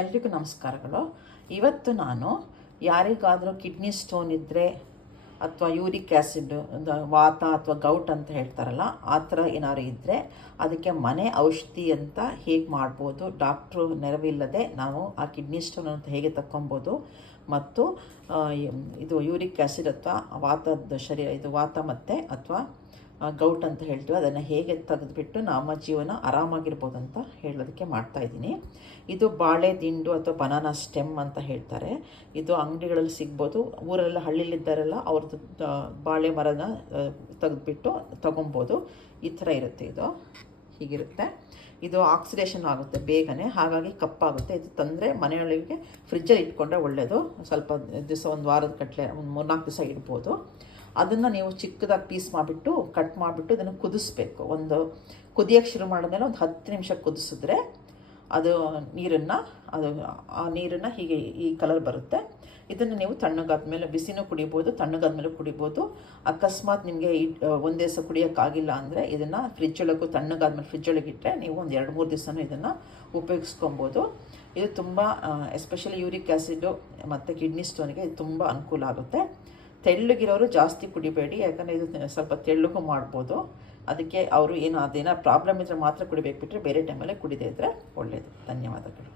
ಎಲ್ರಿಗೂ ನಮಸ್ಕಾರಗಳು. ಇವತ್ತು ನಾನು ಯಾರಿಗಾದರೂ ಕಿಡ್ನಿ ಸ್ಟೋನ್ ಇದ್ದರೆ ಅಥವಾ ಯೂರಿಕ್ ಆ್ಯಸಿಡ್ ವಾತ ಅಥವಾ ಗೌಟ್ ಅಂತ ಹೇಳ್ತಾರಲ್ಲ, ಆ ಥರ ಏನಾದ್ರು ಇದ್ದರೆ ಅದಕ್ಕೆ ಮನೆ ಔಷಧಿ ಅಂತ ಹೇಗೆ ಮಾಡ್ಬೋದು, ಡಾಕ್ಟ್ರು ನೆರವಿಲ್ಲದೆ ನಾವು ಆ ಕಿಡ್ನಿ ಸ್ಟೋನ್ ಅಂತ ಹೇಗೆ ತಗೊಬೋದು, ಮತ್ತು ಇದು ಯೂರಿಕ್ ಆ್ಯಸಿಡ್ ಅಥವಾ ವಾತ ಮತ್ತು ಅಥವಾ ಗೌಟ್ ಅಂತ ಹೇಳ್ತೀವಿ, ಅದನ್ನು ಹೇಗೆ ತೆಗೆದುಬಿಟ್ಟು ನಮ್ಮ ಜೀವನ ಆರಾಮಾಗಿರ್ಬೋದು ಅಂತ ಹೇಳೋದಕ್ಕೆ ಮಾಡ್ತಾಯಿದ್ದೀನಿ. ಇದು ಬಾಳೆ ದಿಂಡು ಅಥವಾ ಬನಾನಾ ಸ್ಟೆಮ್ ಅಂತ ಹೇಳ್ತಾರೆ. ಇದು ಅಂಗಡಿಗಳಲ್ಲಿ ಸಿಗ್ಬೋದು. ಊರೆಲ್ಲ ಹಳ್ಳಿಲಿದ್ದಾರೆಲ್ಲ ಅವ್ರದ್ದು ಬಾಳೆ ಮರನ ತೆಗೆದುಬಿಟ್ಟು ತೊಗೊಬೋದು. ಈ ಥರ ಇರುತ್ತೆ. ಇದು ಹೀಗಿರುತ್ತೆ. ಇದು ಆಕ್ಸಿಡೇಷನ್ ಆಗುತ್ತೆ ಬೇಗನೆ, ಹಾಗಾಗಿ ಕಪ್ಪಾಗುತ್ತೆ. ಇದು ತಂದರೆ ಮನೆಯೊಳಗೆ ಫ್ರಿಜ್ಜಲ್ಲಿ ಇಟ್ಕೊಂಡ್ರೆ ಒಳ್ಳೆಯದು. ಸ್ವಲ್ಪ ದಿವಸ ಒಂದು ವಾರದ ಗಟ್ಟಲೆ, ಒಂದು 3-4 ದಿವಸ ಇಡ್ಬೋದು. ಅದನ್ನು ನೀವು ಚಿಕ್ಕದಾಗಿ ಪೀಸ್ ಮಾಡಿಬಿಟ್ಟು ಕಟ್ ಮಾಡಿಬಿಟ್ಟು ಇದನ್ನು ಕುದಿಸ್ಬೇಕು. ಒಂದು ಕುದಿಯೋಕ್ಕೆ ಶುರು ಮಾಡಿದ್ಮೇಲೆ ಒಂದು 10 ನಿಮಿಷ ಕುದಿಸಿದ್ರೆ ಅದು ಆ ನೀರನ್ನು ಹೀಗೆ ಈ ಕಲರ್ ಬರುತ್ತೆ. ಇದನ್ನು ನೀವು ತಣ್ಣಗಾದ್ಮೇಲೆ ಬಿಸಿನೂ ಕುಡಿಬೋದು, ತಣ್ಣಗಾದ್ಮೇಲೆ ಕುಡಿಬೋದು. ಅಕಸ್ಮಾತ್ ನಿಮಗೆ ಒಂದೇ ದಿವಸ ಕುಡಿಯೋಕ್ಕಾಗಿಲ್ಲ ಅಂದರೆ ಇದನ್ನು ಫ್ರಿಜ್ಜೊಳಗೂ ತಣ್ಣಗಾದ್ಮೇಲೆ ಫ್ರಿಜ್ಜೊಳಗೆ ಇಟ್ಟರೆ ನೀವು ಒಂದು 2-3 ದಿವಸನೂ ಇದನ್ನು ಉಪಯೋಗಿಸ್ಕೊಬೋದು. ಇದು ತುಂಬ ಎಸ್ಪೆಷಲಿ ಯೂರಿಕ್ ಆ್ಯಸಿಡು ಮತ್ತು ಕಿಡ್ನಿ ಸ್ಟೋನಿಗೆ ಇದು ತುಂಬ ಅನುಕೂಲ ಆಗುತ್ತೆ. ತೆಳ್ಳಗಿರೋರು ಜಾಸ್ತಿ ಕುಡಿಬೇಡಿ, ಯಾಕಂದರೆ ಇದು ಸ್ವಲ್ಪ ತೆಳ್ಳಗೂ ಮಾಡ್ಬೋದು. ಅದಕ್ಕೆ ಅವರು ಅದೇನೋ ಪ್ರಾಬ್ಲಮ್ ಇದ್ದರೆ ಮಾತ್ರ ಕುಡಿಬೇಕು, ಬಿಟ್ಟರೆ ಬೇರೆ ಟೈಮಲ್ಲೇ ಕುಡಿದೇ ಇದ್ದರೆ ಒಳ್ಳೆಯದು. ಧನ್ಯವಾದಗಳು.